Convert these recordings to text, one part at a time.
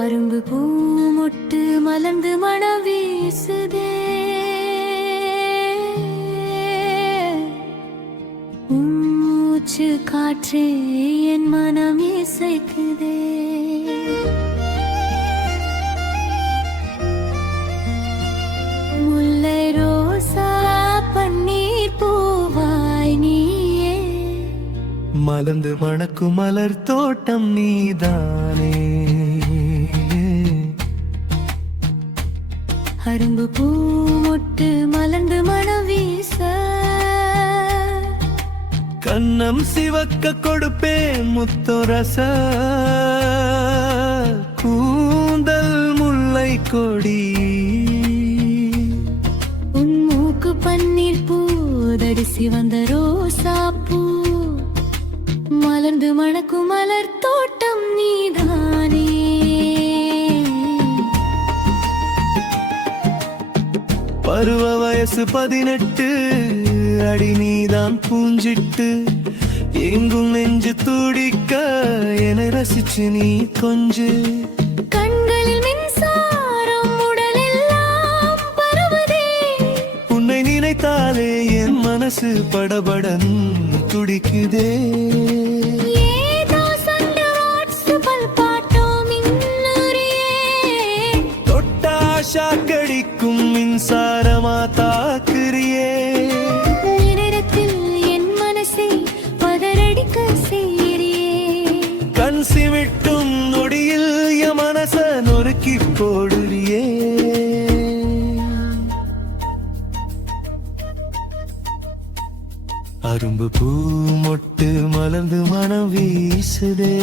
அரும்பு பூ மொட்டு மலர்ந்து மணம் வீசுதே, மூச்சு காற்றே என் மனம் இசைக்குதே. முல்லை ரோசா பன்னீர் பூவாய் நீயே, மலர்ந்து மணக்கும் மலர் தோட்டம் நீதானே. அரும்பு பூ மொட்டு மலர்ந்து மணம் வீச, கண்ணம் சிவக்க கொடுப்பேன் முத்தொரச, கூந்தல் முல்லை கொடி, உன் மூக்கு பன்னீர் பூ தரிசி வந்த ரோசா பூ, மலர்ந்து மணக்கும் மலர் தோட்டம் நீதானே. பருவ வயசு 18, அடி நீதான் பூஞ்சிட்டு, எங்கும் நெஞ்சு துடிக்க என ரசிச்சு நீ கொஞ்சு. கண்களில் மின்சாரம் உடலெல்லாம் பரவுதே, உன்னை நினைத்தாலே என் மனசு படபடன் துடிக்குதே. ஏதோ சண்டை வாட்ஸ்அப்பில் பாட்டோம் இன்னுரியே, தொட்டா ஷாக்கடிக்கும் மின்சாரமா தாக்குறியே. நேரத்தில் என் மனசை பதறடிக்க செய்கிறியே, கண் சிமிட்டும் நொடியில் என் மனச நொறுக்கி போடுறியே. அரும்பு பூ மொட்டு மலர்ந்து மனம் வீசுதே,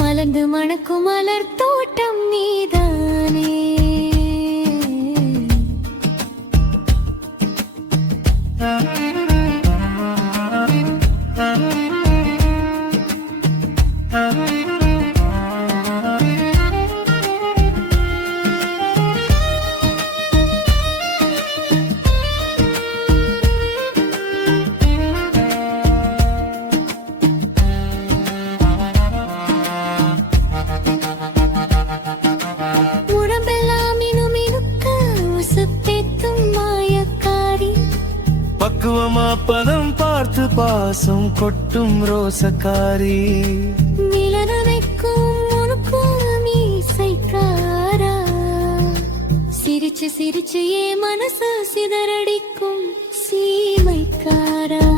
மலர்ந்து மணக்கும் மலர் தோட்டம் நீதானே. பக்குவமா பதம் பார்த்து பாசம் கொட்டும் ரோசக்காரி, நிலநனைக்கும் உனக்கும் இசைக்காரா, சிரிச்சு சிரிச்சு ஏ மனசு சிதறடிக்கும் சீமைக்காரா.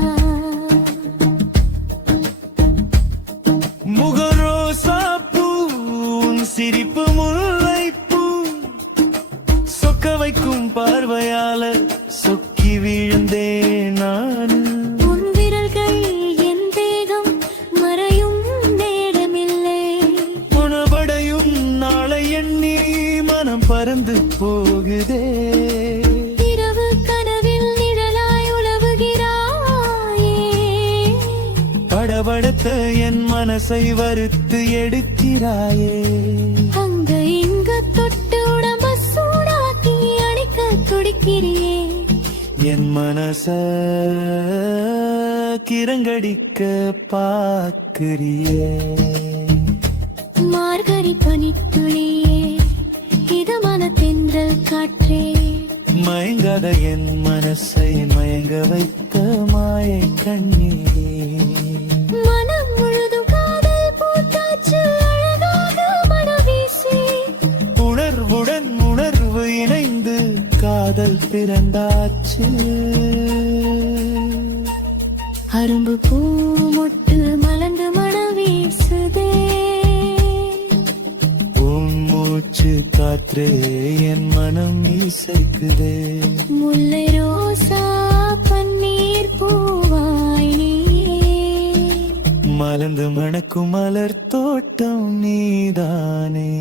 முகரோசா பூ சிரிப்பு முல்லை பூ, சொக்க வைக்கும் பார்வையாளர் சொக்கி வீழ்ந்தேன் நான். உன் விரல்கள் என் தேகம் மறையும் நேரமில்லை, உணவடையும் நாளை எண்ணி மனம் பறந்து போகுதே. இரவு கனவில் நிழலாய் உலவுகிறாயே, படபடத்த என் மனசை வறுத்து எடுக்கிறாயே. அங்க இங்க தொட்டு உடம்ப சூடாக்கி அணைக்க துடிக்கிறியே, என் மனச கிரங்கடிக்க பாக்குறியே. மார்கழி பனித்துளியே, இதமான தென்றல் காற்றே, மயங்காத என் மனசை மயங்க வைத்த மாய கண்ணீரே. மனம் முழுதும் காதல் பூத்தாச்சு அழகாக மனவீசி, உணர்வுடன் உணர்வு இணைந்து காதல் பிறந்தாச்சு. அரும்பு பூ மொட்டு மலர்ந்து மணம் வீசுதே, உன் மூச்சு காற்றே என் மனம் இசைக்குதே. முல்லை ரோசா பன்னீர் பூவாய் நீயே, மலர்ந்து மணக்கும் மலர் தோட்டம் நீதானே.